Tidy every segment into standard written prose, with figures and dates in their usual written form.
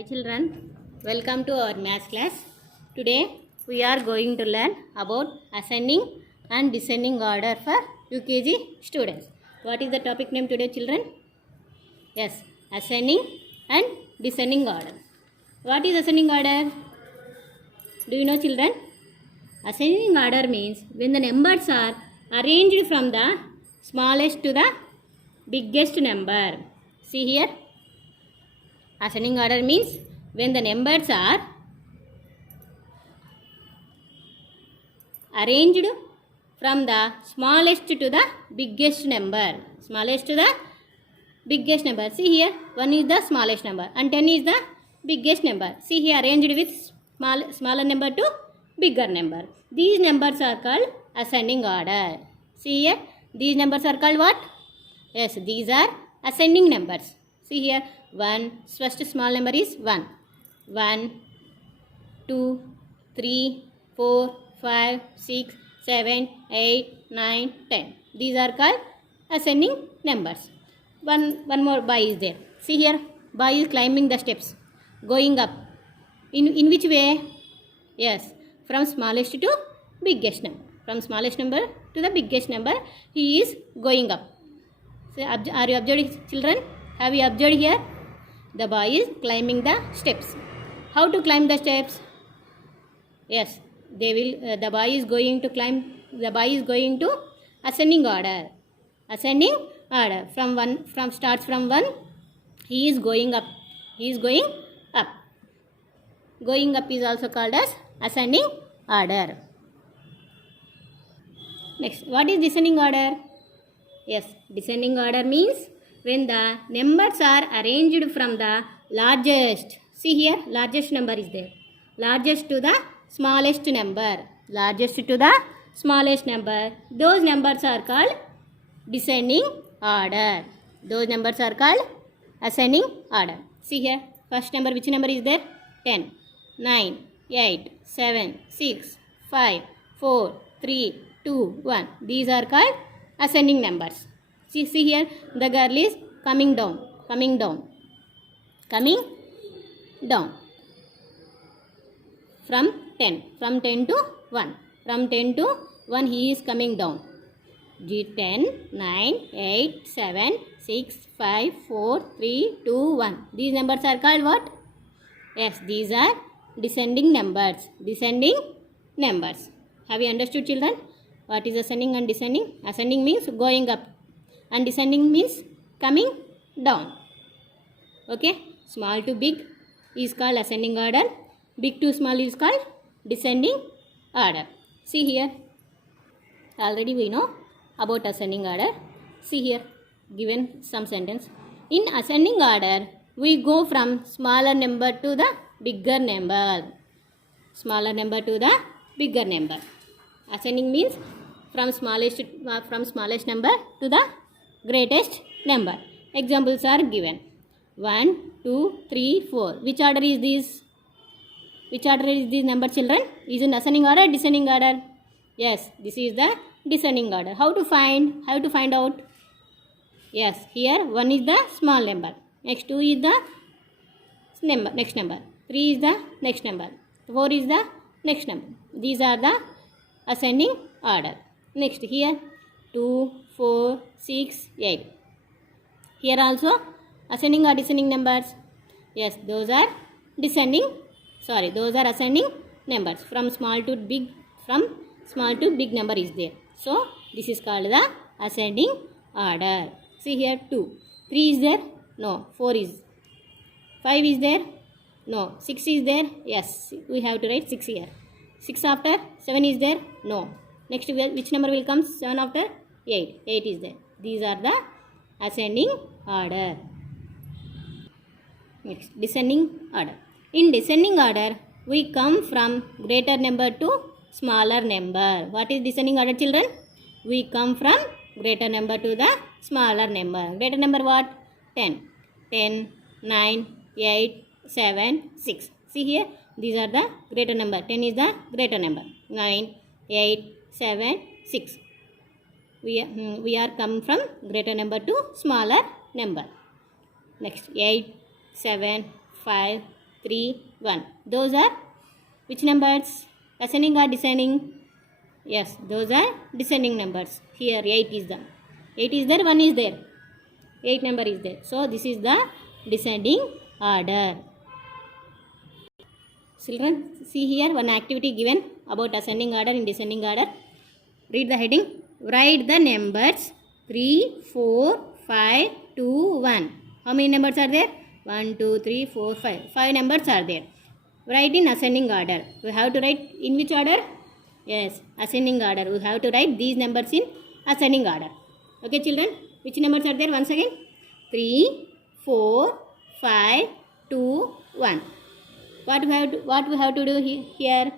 Hi children, welcome to our maths class. Today we are going to learn about ascending and descending order for UKG students. What is the topic name today children? Yes, ascending and descending order. What is ascending order? Do you know children? Ascending order means when the numbers are arranged from the smallest to the biggest number. See here. Ascending order means when the numbers are arranged from the smallest to the biggest number. Smallest to the biggest number. See here, 1 is the smallest number and 10 is the biggest number. See here, arranged with smaller number to bigger number. These numbers are called ascending order. See here, these numbers are called what? Yes, these are ascending numbers. See here, 1, first small number is 1. 1, 2, 3, 4, 5, 6, 7, 8, 9, 10. These are called ascending numbers. One more boy is there. See here, boy is climbing the steps, going up. In which way? Yes, from smallest to biggest number. From smallest number to the biggest number, he is going up. So, are you observing children? Have you observed here? The boy is climbing the steps. How to climb the steps? Yes, the boy is going to climb. The boy is going to ascending order. Ascending order. Starts from 1. He is going up. He is going up. Going up is also called as ascending order. Next, what is descending order? Yes, descending order means when the numbers are arranged from the largest. See here, largest number is there. Largest to the smallest number. Largest to the smallest number. Those numbers are called descending order. Those numbers are called ascending order. See here, first number, which number is there? 10, 9, 8, 7, 6, 5, 4, 3, 2, 1. These are called ascending numbers. See here, the girl is coming down, coming down, coming down from 10 to 1. From 10 to 1 he is coming down. 10, 9, 8, 7, 6, 5, 4, 3, 2, 1. These numbers are called what? Yes, these are descending numbers. Descending numbers. Have you understood children? What is ascending and descending? Ascending means going up and descending means coming down. Okay, small to big is called ascending order. Big to small is called descending order. See here, already we know about ascending order. See here, given some sentence. In ascending order, we go from smaller number to the bigger number. Smaller number to the bigger number. Ascending means from smallest number to the greatest number. Examples are given. 1, 2, 3, 4. Which order is this? Which order is this number children? Is it ascending order or descending order? Yes, this is the descending order. How to find? How to find out? Yes, here 1 is the small number. Next 2 is the next number. 3 is the next number. 4 is the next number. These are the ascending order. Next here 2, 4, 6, 8. Here also ascending or descending numbers? Yes, those are those are ascending numbers. From small to big number is there. So this is called the ascending order. See here 2. 3 is there? No. 4 is. 5 is there? No. 6 is there? Yes. We have to write 6 here. 6 after? 7 is there? No. Next, which number will come? 7 after? 8. 8 is there. These are the ascending order. Next, descending order. In descending order, we come from greater number to smaller number. What is descending order children? We come from greater number to the smaller number. Greater number what? 10. 10, 9, 8, 7, 6. See here, these are the greater number. 10 is the greater number. 9, 8, 7, 6. We are come from greater number to smaller number. Next, 8, 7, 5, 3, 1. Those are which numbers? Ascending or descending? Yes, those are descending numbers. Here 8 is the 8 is there, 1 is there. 8 number is there. So this is the descending order. Children, see here one activity given about ascending order and descending order. Read the heading. Write the numbers 3, 4, 5, 2, 1. How many numbers are there? 1, 2, 3, 4, 5. 5 numbers are there. Write in ascending order. We have to write in which order? Yes, ascending order. We have to write these numbers in ascending order. Okay, children. Which numbers are there? Once again. 3, 4, 5, 2, 1. What we have to do here?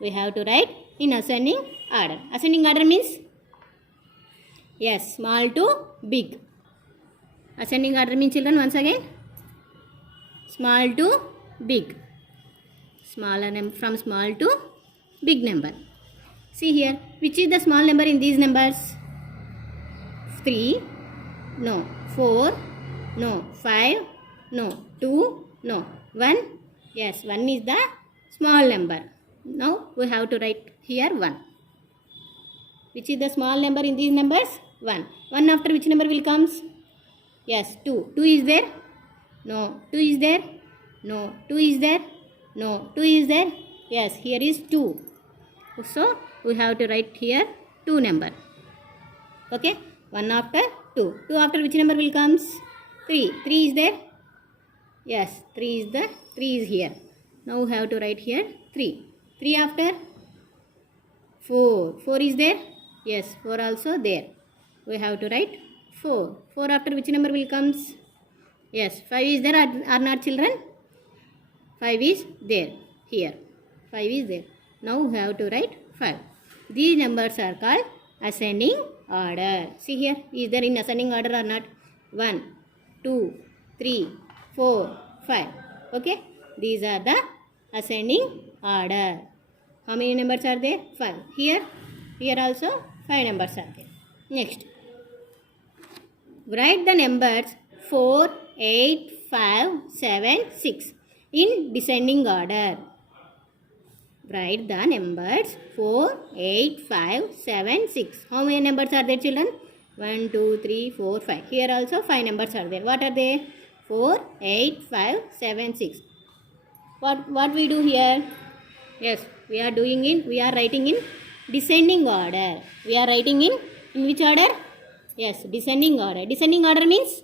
We have to write in ascending order. Ascending order means, yes, small to big. Ascending order means, children, once again, small to big. Smaller number, from small to big number. See here, which is the small number in these numbers? 3, no. 4, no. 5, no. 2, no. 1, yes, 1 is the small number. Now we have to write here 1. Which is the small number in these numbers? 1. 1 after which number will comes? Yes, 2. 2 is there? No. 2 is there? No. 2 is there? No. 2 is there? Yes, here is 2. So we have to write here 2 number. Okay, 1 after 2. 2 after which number will comes? 3. 3 is there? Yes, 3 is here. Now we have to write here 3. 3 after 4. 4 is there? Yes, 4 also there. We have to write 4. 4 after which number will comes? Yes, 5 is there or not, children? 5 is there here. 5 is there. Now we have to write 5. These numbers are called ascending order. See here, is there in ascending order or not? 1, 2, 3, 4, 5. Okay, these are the ascending order. How many numbers are there? 5. Here also 5 numbers are there. Next, write the numbers 4, 8, 5, 7, 6 in descending order. Write the numbers 4, 8, 5, 7, 6. How many numbers are there, children? 1, 2, 3, 4, 5. Here also 5 numbers are there. What are they? 4, 8, 5, 7, 6. What we do here? Yes, we are writing in descending order. We are writing in which order? Yes, descending order. Descending order means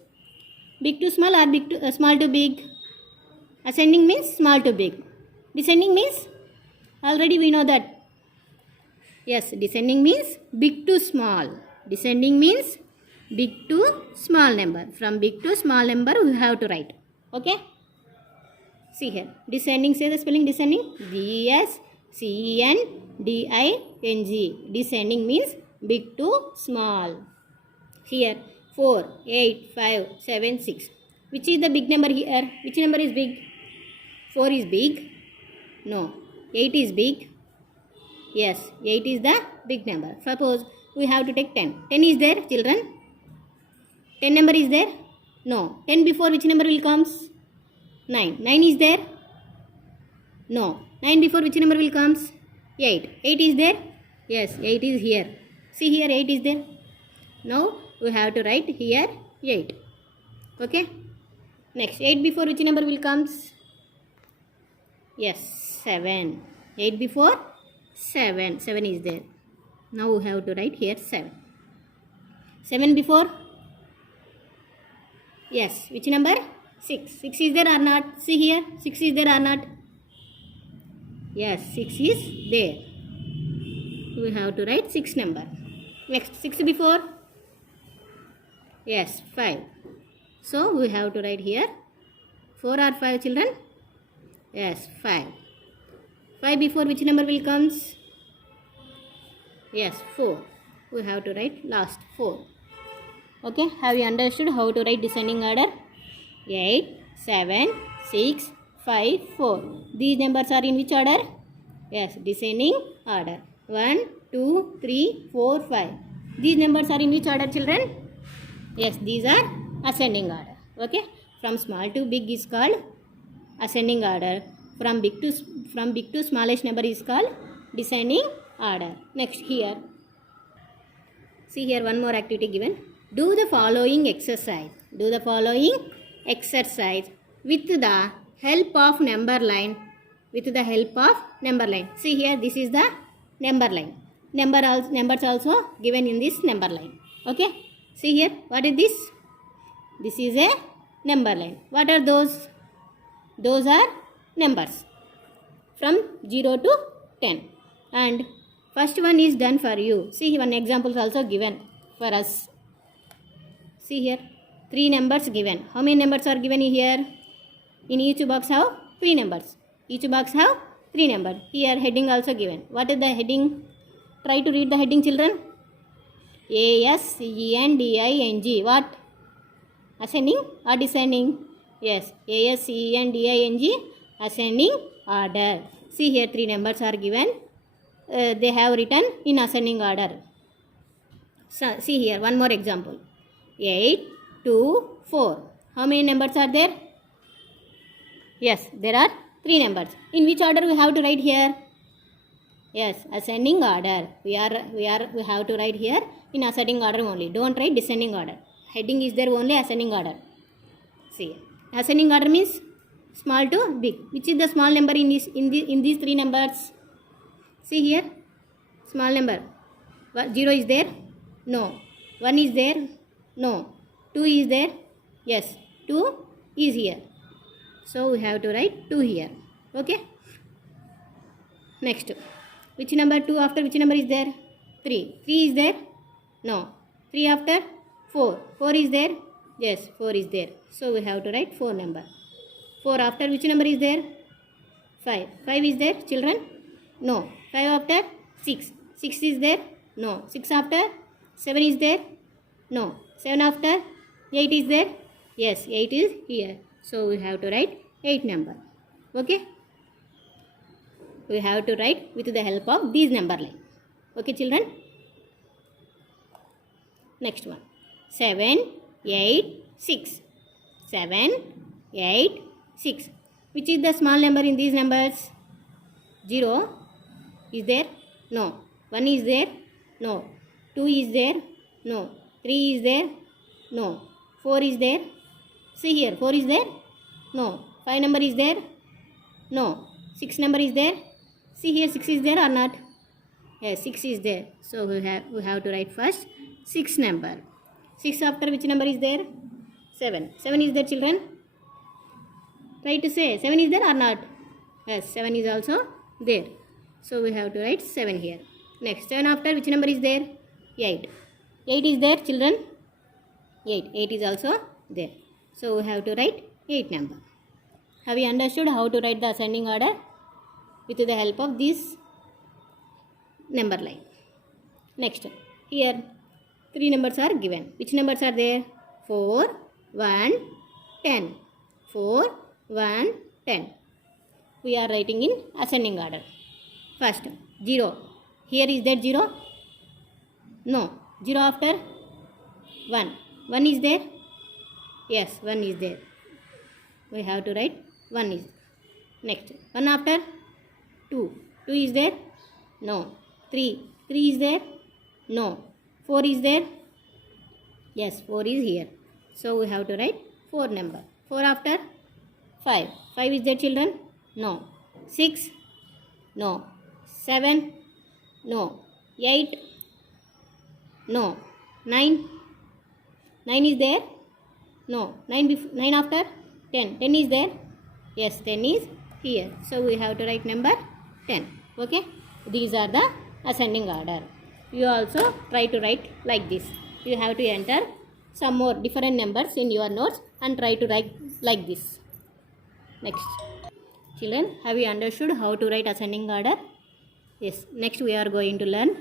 big to small or big to small to big. Ascending means small to big. Descending means, already we know that. Yes, descending means big to small. Descending means big to small number. From big to small number we have to write. Okay? See here. Descending, say the spelling descending. D-S-C-E-N-D-I-N-G. Descending means big to small. Here 4, 8, 5, 7, 6. Which is the big number here? Which number is big? 4 is big. No. 8 is big. Yes, 8 is the big number. Suppose we have to take 10. 10 is there, children? 10 number is there? No. 10 before which number will comes? 9. 9 is there? No. 9 before which number will comes? 8. 8 is there? Yes, 8 is here. See here, 8 is there. Now we have to write here 8. Okay? Next, 8 before which number will comes? Yes, 7. 8 before 7. 7 is there. Now we have to write here 7. 7 before? Yes, which number? 6. 6 is there or not? See here, 6 is there or not? Yes, 6 is there. We have to write 6 number. Next, 6 before? Yes, 5. So we have to write here 4 or 5, children? Yes, 5. 5 before which number will comes? Yes, 4. We have to write last 4. Okay, have you understood how to write descending order? 8, 7, 6, 5, 4. These numbers are in which order? Yes, descending order. 1, 2, 3, 4, 5. These numbers are in which order, children? Yes, these are ascending order. Okay, from small to big is called ascending order. From big to smallest number is called descending order. Next here, see here one more activity given. Do the following exercise. Do the following exercise with the help of number line. With the help of number line. See here, this is the number line. Numbers also given in this number line. Okay. See here, what is this? This is a number line. What are those? Those are numbers from 0 to 10. And first one is done for you. See, one example is also given for us. See here, 3 numbers given. How many numbers are given here? In each box have 3 numbers. Each box have 3 numbers. Here heading also given. What is the heading? Try to read the heading, children. ASCENDING. What? Ascending or descending? Yes, ASCENDING, ascending order. See here, 3 numbers are given. They have written in ascending order. So, see here, one more example. 8, 2, 4. How many numbers are there? Yes, there are 3 numbers. In which order we have to write here? Yes, ascending order. We have to write here in ascending order only. Don't write descending order. Heading is there only ascending order. See, ascending order means small to big. Which is the small number in these 3 numbers? See here, small number. 0 is there? No. 1 is there? No. 2 is there? Yes, 2 is here. So we have to write 2 here. Okay. Next, which number 2 after which number is there? 3. 3 is there? No. 3 after 4. 4 is there? Yes, 4 is there. So we have to write 4 number. 4 after which number is there? 5. 5 is there, children? No. 5 after 6. 6 is there? No. 6 after 7 is there? No. 7 after 8 is there? Yes, 8 is here. So we have to write 8 number. Okay. We have to write with the help of these number line. Okay, children. Next one. 7, 8, 6. 7, 8, 6. Which is the small number in these numbers? 0 is there? No. 1 is there? No. 2 is there? No. 3 is there? No. 4 is there? See here, 4 is there? No. 5 number is there? No. 6 number is there? See here, 6 is there or not? Yes, 6 is there. So we have to write first 6 number. 6 after which number is there? 7. 7 is there, children? Try to say, 7 is there or not? Yes, 7 is also there. So we have to write 7 here. Next, 7 after which number is there? 8. 8 is there, children? 8. 8 is also there. So we have to write 8 number. Have you understood how to write the ascending order? With the help of this number line. Next, here 3 numbers are given. Which numbers are there? 4, 1, 10. 4, 1, 10. We are writing in ascending order. First, 0. Here is that 0? No. 0 after 1. 1 is there? Yes, 1 is there. We have to write 1 is. Next, 1 after 2. 2 is there? No. 3. 3 is there? No. 4 is there? Yes, 4 is here. So we have to write 4 number. 4 after 5. 5 is there, children? No. 6? No. 7? No. 8? No. 9? 9 is there? No. 9 after 10. 10 is there? Yes, 10 is here. So we have to write number 10. Okay. These are the ascending order. You also try to write like this. You have to enter some more different numbers in your notes and try to write like this. Next. Children, have you understood how to write ascending order? Yes. Next we are going to learn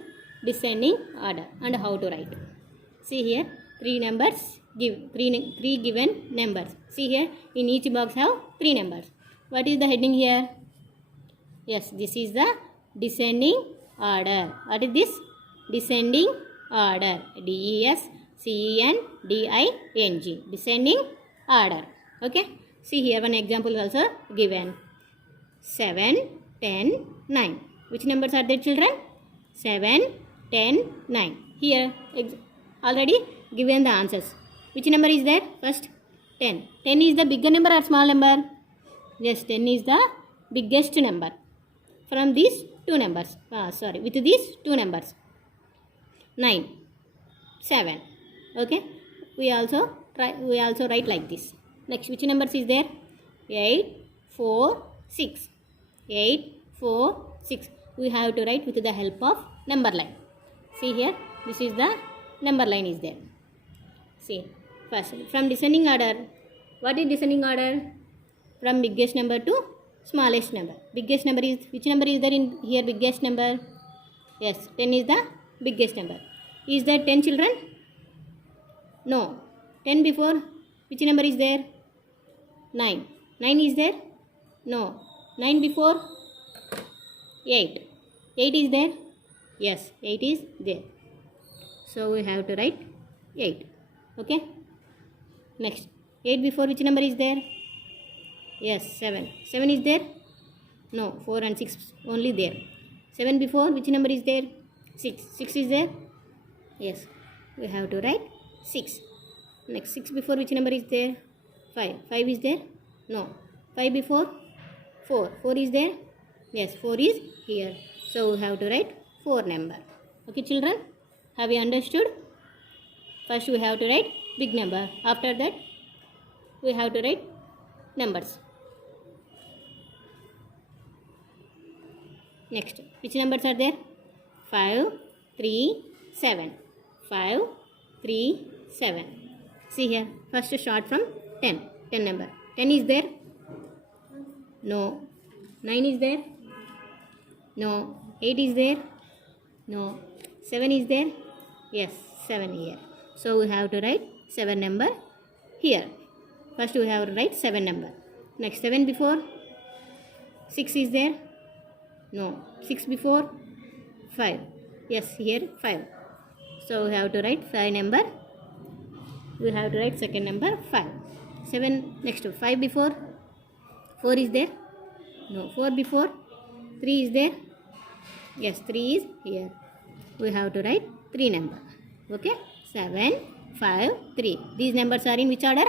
descending order and how to write. See here, 3 numbers give 3 given numbers. See here, in each box have 3 numbers. What is the heading here? Yes, this is the descending order. What is this? Descending order. DESCENDING. Descending order. Okay. See here, one example also given. 7, 10, 9. Which numbers are there, children? 7, 10, 9. Here, already given the answers. Which number is there? First, 10. 10 is the bigger number or small number? Yes, 10 is the biggest number. From these two numbers. With these two numbers. 9, 7. Okay. We also write like this. Next, which numbers is there? 8, 4, 6. 8, 4, 6. We have to write with the help of number line. See here, this is the number line is there. See, first from descending order. What is descending order? From biggest number to smallest number. Biggest number is, which number is there in here? Biggest number. Yes, 10 is the biggest number. Is there 10, children? No. 10 before, which number is there? 9. 9 is there? No. 9 before? 8. 8 is there? Yes, 8 is there. So we have to write 8. Okay. Next, 8 before which number is there? Yes, 7. 7 is there? No, 4 and 6 only there. 7 before which number is there? 6. 6 is there? Yes, we have to write 6. Next, 6 before which number is there? 5. 5 is there? No. 5 before? 4. 4 is there? Yes, 4 is here. So we have to write 4 number. Okay, children? Have you understood? First we have to write big number. After that, we have to write numbers. Next, which numbers are there? 5, 3, 7. 5, 3, 7. See here, first start from 10. 10 number. 10 is there? No. 9 is there? No. 8 is there? No. 7 is there? Yes, 7 here. So we have to write 7 number here. First we have to write 7 number. Next, 7 before? 6 is there? No. 6 before? 5. Yes, here 5. So we have to write 5 number. We have to write second number 5. 7, next 5 before? 4 is there? No. 4 before? 3 is there? Yes, 3 is here. We have to write 3 number. Okay? 7, 5, 3. These numbers are in which order?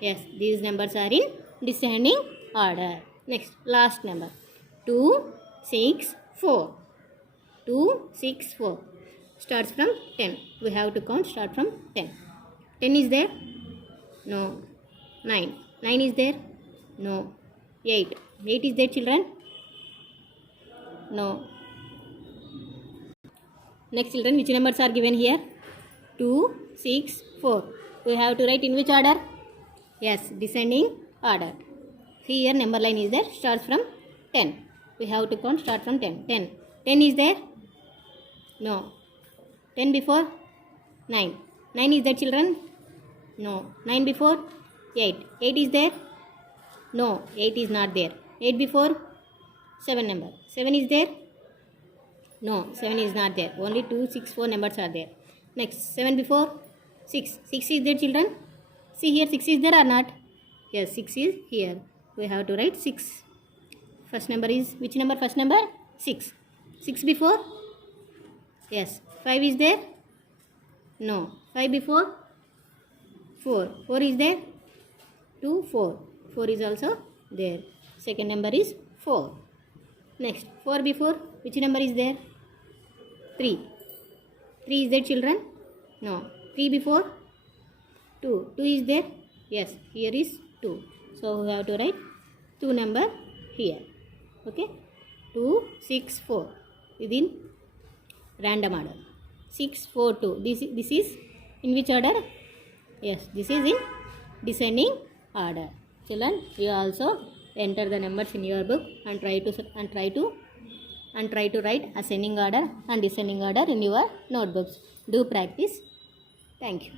Yes, these numbers are in descending order. Next, last number. 2, 6, 4. 2, 6, 4. Starts from 10. We have to count start from 10. 10 is there? No. 9. 9 is there? No. 8. 8 is there, children? No. Next, children, which numbers are given here? 2, 6, 4. We have to write in which order? Yes, descending order. Here number line is there, starts from 10. We have to count start from 10. 10. 10 is there? No. 10 before? 9. 9 is there, children? No. 9 before? 8. 8 is there? No. 8 is not there. 8 before? 7 number. 7 is there? No. 7 is not there. Only 2, 6, 4 numbers are there. Next, 7 before? 6. 6 is there, children? See here, 6 is there or not? Yes, 6 is here. We have to write 6. First number is, which number first number? 6. 6 before? Yes. 5 is there? No. 5 before? 4. 4 is there? 2, 4. 4 is also there. Second number is 4. Next, 4 before, which number is there? 3. 3 is there, children? No. 3 before? 2. 2 is there? Yes, here is 2. So we have to write 2 number here. Okay? 2, 6, 4. Within random order. 6, 4, 2. This is in which order? Yes, this is in descending order. Children, you also enter the numbers in your book and try to write ascending order and descending order in your notebooks. Do practice. Thank you.